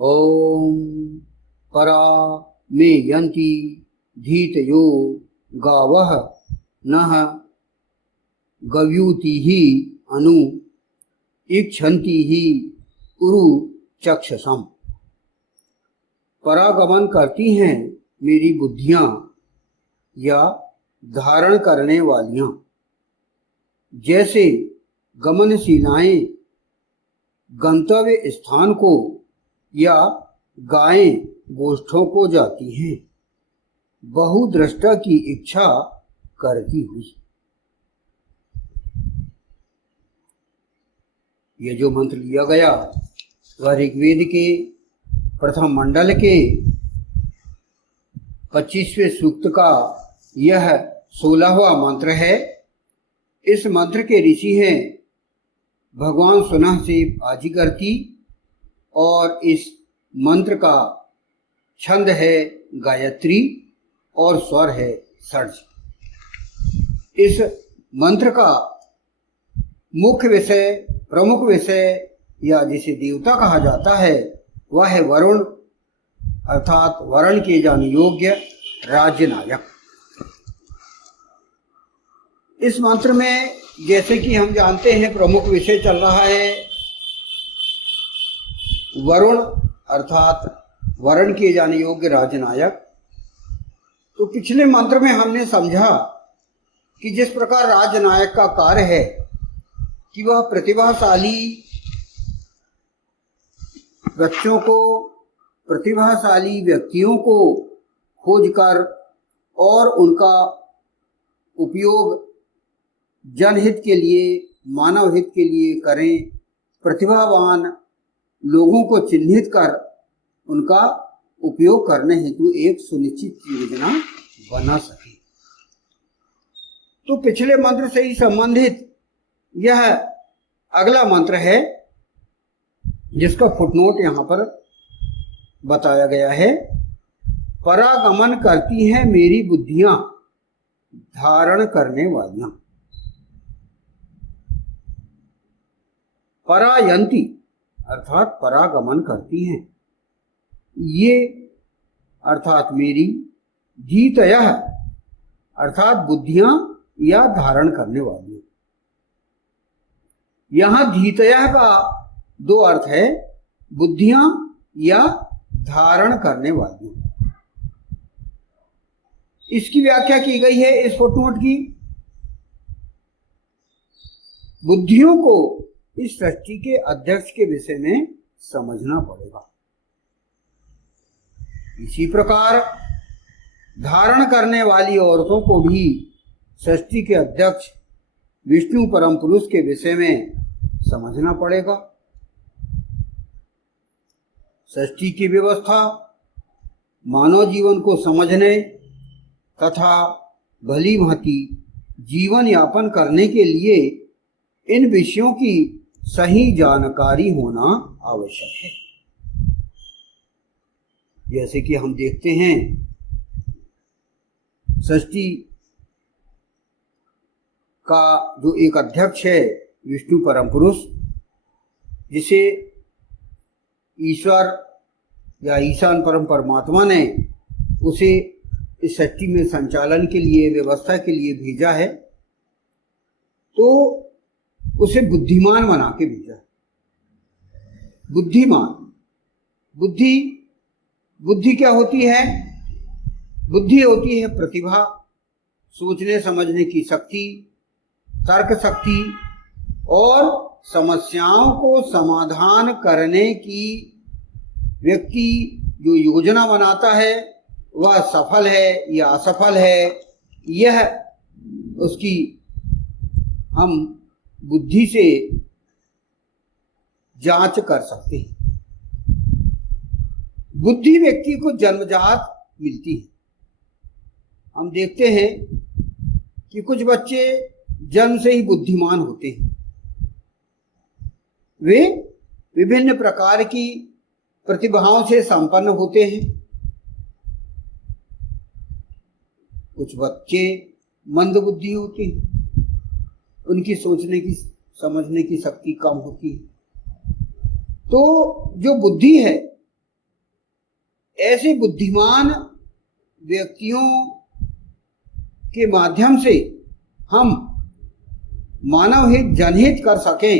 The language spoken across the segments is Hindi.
ओम परा मे यन्ति धीतयो गावः नः गव्यूतिः अनु इक्षन्तिः उरु चक्षसम्। परागमन करती हैं मेरी बुद्धियां या धारण करने वालियां, जैसे गमनशीलाएं गंतव्य स्थान को या गायें गोष्ठों को जाती हैं, बहुदृष्टा की इच्छा करती हुई। ये जो मंत्र लिया गया वह ऋग्वेद के प्रथम मंडल के 25वें सूक्त का यह 16वां मंत्र है। इस मंत्र के ऋषि हैं भगवान सुनह से आजिकर्ती और इस मंत्र का छंद है गायत्री और स्वर है षड्ज। इस मंत्र का मुख्य विषय, प्रमुख विषय या जिसे देवता कहा जाता है वह है वरुण, अर्थात वर्ण किए जाने योग्य राज्य नायक। इस मंत्र में जैसे कि हम जानते हैं प्रमुख विषय चल रहा है वरुण, अर्थात वर्ण किए जाने योग्य राज्य नायक। तो पिछले मंत्र में हमने समझा कि जिस प्रकार राज्य नायक का कार्य है कि वह प्रतिभाशाली बच्चों को, प्रतिभाशाली व्यक्तियों को खोजकर और उनका उपयोग जनहित के लिए, मानव हित के लिए करें, प्रतिभावान लोगों को चिन्हित कर उनका उपयोग करने हेतु एक सुनिश्चित योजना बना सके। तो पिछले मंत्र से ही संबंधित यह अगला मंत्र है जिसका फुटनोट यहाँ पर बताया गया है। परागमन करती हैं मेरी बुद्धियां धारण करने वालियां। परायंती अर्थात परागमन करती हैं, ये अर्थात मेरी, धीतयः अर्थात बुद्धियां या धारण करने वाली। यहां धीतयः का दो अर्थ है, बुद्धियां या धारण करने वाली। इसकी व्याख्या की गई है इस फुटनोट की। बुद्धियों को इस सृष्टि के अध्यक्ष के विषय में समझना पड़ेगा। इसी प्रकार धारण करने वाली औरतों को भी सृष्टि के अध्यक्ष विष्णु परम पुरुष के विषय में समझना पड़ेगा। सृष्टि की व्यवस्था, मानव जीवन को समझने तथा भली भांति जीवन यापन करने के लिए इन विषयों की सही जानकारी होना आवश्यक है। जैसे कि हम देखते हैं सृष्टि का जो एक अध्यक्ष है विष्णु परम पुरुष, जिसे ईश्वर या ईशान परम परमात्मा ने उसे इस सृष्टि में संचालन के लिए, व्यवस्था के लिए भेजा है, तो उसे बुद्धिमान बना के भेजा है। बुद्धिमान, बुद्धि क्या होती है? बुद्धि होती है प्रतिभा, सोचने समझने की शक्ति, तर्क शक्ति और समस्याओं को समाधान करने की। व्यक्ति जो योजना बनाता है वह सफल है या असफल है, यह उसकी हम बुद्धि से जांच कर सकते हैं। बुद्धि व्यक्ति को जन्मजात मिलती है। हम देखते हैं कि कुछ बच्चे जन्म से ही बुद्धिमान होते हैं। वे विभिन्न प्रकार की प्रतिभाओं से संपन्न होते हैं। कुछ बच्चे मंद बुद्धि होते हैं, उनकी सोचने की, समझने की शक्ति कम होती है। तो जो बुद्धि है ऐसे बुद्धिमान व्यक्तियों के माध्यम से हम मानव हित जनहित कर सकें,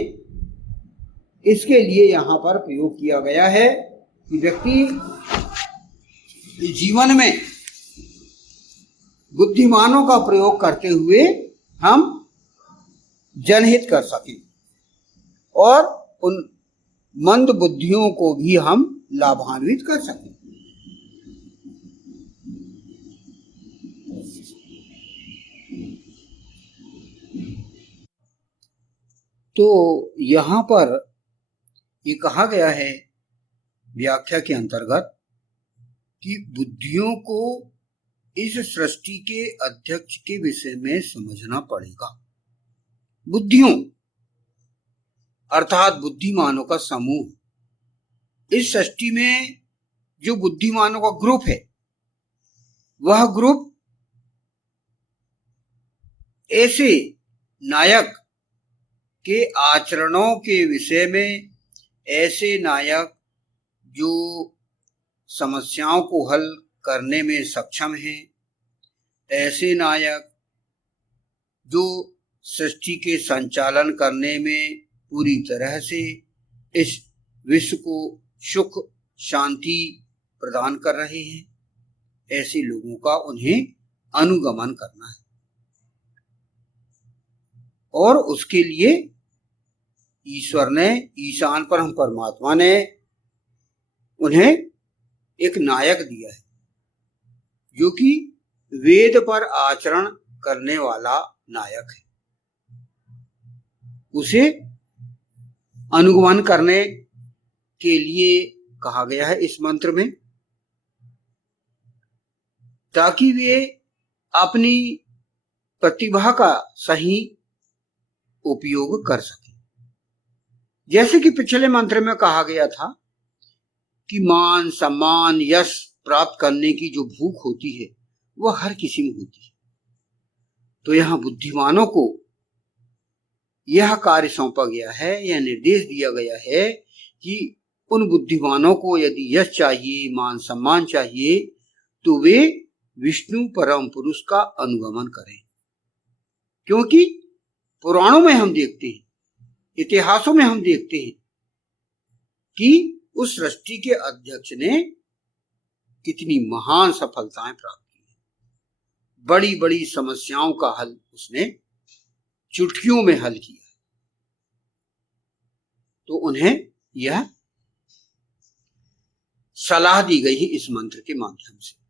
इसके लिए यहाँ पर प्रयोग किया गया है कि व्यक्ति जीवन में बुद्धिमानों का प्रयोग करते हुए हम जनहित कर सकें और उन मंद बुद्धियों को भी हम लाभान्वित कर सकें। तो यहाँ पर ये कहा गया है व्याख्या के अंतर्गत कि बुद्धियों को इस सृष्टि के अध्यक्ष के विषय में समझना पड़ेगा। बुद्धियों अर्थात बुद्धिमानों का समूह। इस सृष्टि में जो बुद्धिमानों का ग्रुप है, वह ग्रुप ऐसे नायक के आचरणों के विषय में, ऐसे नायक जो समस्याओं को हल करने में सक्षम हैं, ऐसे नायक जो सृष्टि के संचालन करने में पूरी तरह से इस विश्व को सुख शांति प्रदान कर रहे हैं, ऐसे लोगों का उन्हें अनुगमन करना है। और उसके लिए ईश्वर ने, ईशान परम परमात्मा ने उन्हें एक नायक दिया है, जो कि वेद पर आचरण करने वाला नायक है। उसे अनुगमन करने के लिए कहा गया है इस मंत्र में, ताकि वे अपनी प्रतिभा का सही उपयोग कर सके। जैसे कि पिछले मंत्र में कहा गया था कि मान सम्मान यश प्राप्त करने की जो भूख होती है वह हर किसी में होती है। तो यहाँ बुद्धिमानों को यह कार्य सौंपा गया है, यह निर्देश दिया गया है कि उन बुद्धिमानों को यदि यश चाहिए, मान सम्मान चाहिए, तो वे विष्णु परम पुरुष का अनुगमन करें। क्योंकि पुराणों में हम देखते हैं, इतिहासों में हम देखते हैं कि उस सृष्टि के अध्यक्ष ने कितनी महान सफलताएं प्राप्त की हैं। बड़ी बड़ी समस्याओं का हल उसने चुटकियों में हल किया। तो उन्हें यह सलाह दी गई है इस मंत्र के माध्यम से।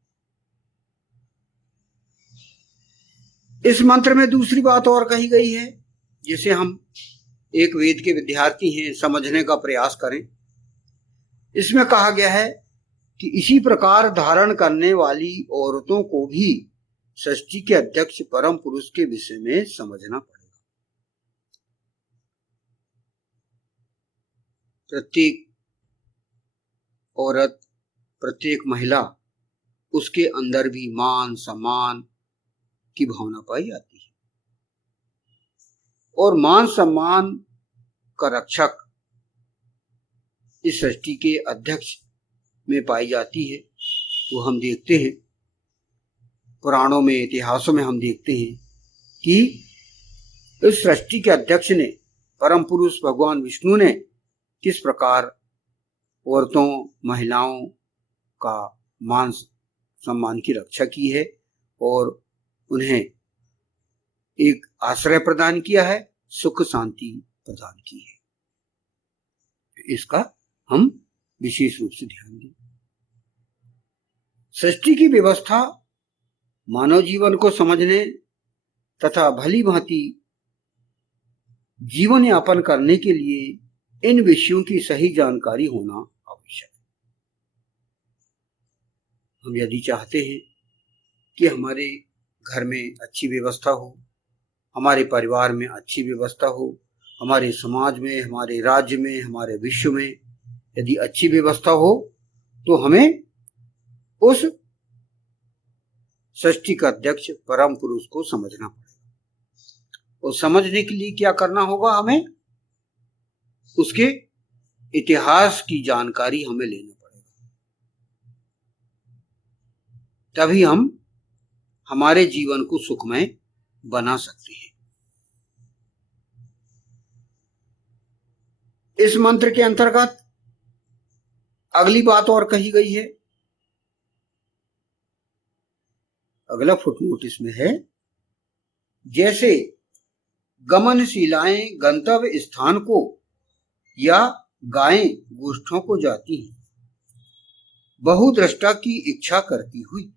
इस मंत्र में दूसरी बात और कही गई है, जिसे हम एक वेद के विद्यार्थी हैं समझने का प्रयास करें। इसमें कहा गया है कि इसी प्रकार धारण करने वाली औरतों को भी सृष्टि के अध्यक्ष परम पुरुष के विषय में समझना पड़ेगा। प्रत्येक औरत, प्रत्येक महिला, उसके अंदर भी मान सम्मान की भावना पाई जाती है, और मान सम्मान का रक्षक इस सृष्टि के अध्यक्ष में पाई जाती है। वो हम देखते हैं पुराणों में, इतिहासों में हम देखते हैं कि इस सृष्टि के अध्यक्ष ने, परम पुरुष भगवान विष्णु ने किस प्रकार औरतों, महिलाओं का मान सम्मान की रक्षा की है और उन्हें एक आश्रय प्रदान किया है, सुख शांति प्रदान की है। इसका हम विशेष रूप से ध्यान दें। सृष्टि की व्यवस्था मानव जीवन को समझने तथा भली भांति जीवन यापन करने के लिए इन विषयों की सही जानकारी होना आवश्यक है। हम यदि चाहते हैं कि हमारे घर में अच्छी व्यवस्था हो, हमारे परिवार में अच्छी व्यवस्था हो, हमारे समाज में, हमारे राज्य में, हमारे विश्व में यदि अच्छी व्यवस्था हो, तो हमें उस सृष्टि का अध्यक्ष परम पुरुष को समझना पड़ेगा। और समझने के लिए क्या करना होगा? हमें उसके इतिहास की जानकारी हमें लेना पड़ेगा। तभी हम हमारे जीवन को सुखमय बना सकते हैं। इस मंत्र के अंतर्गत अगली बात और कही गई है। अगला फुटनोट इसमें है, जैसे गमनशिलाएं गंतव्य स्थान को या गायें गोष्ठों को जाती हैं, बहुद्रष्टा की इच्छा करती हुई।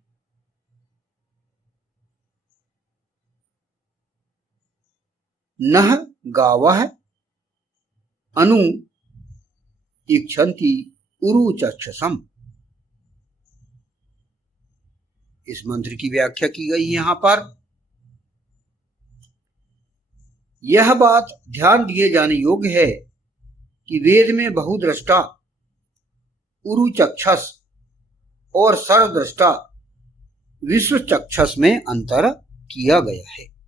नह गावः अनु इच्छन्ति उरु चक्षसम। इस मंत्र की व्याख्या की गई यहां पर। यह बात ध्यान दिए जाने योग्य है कि वेद में बहुद्रष्टा, उरु चक्षस और सर्वद्रष्टा विश्व चक्षस में अंतर किया गया है।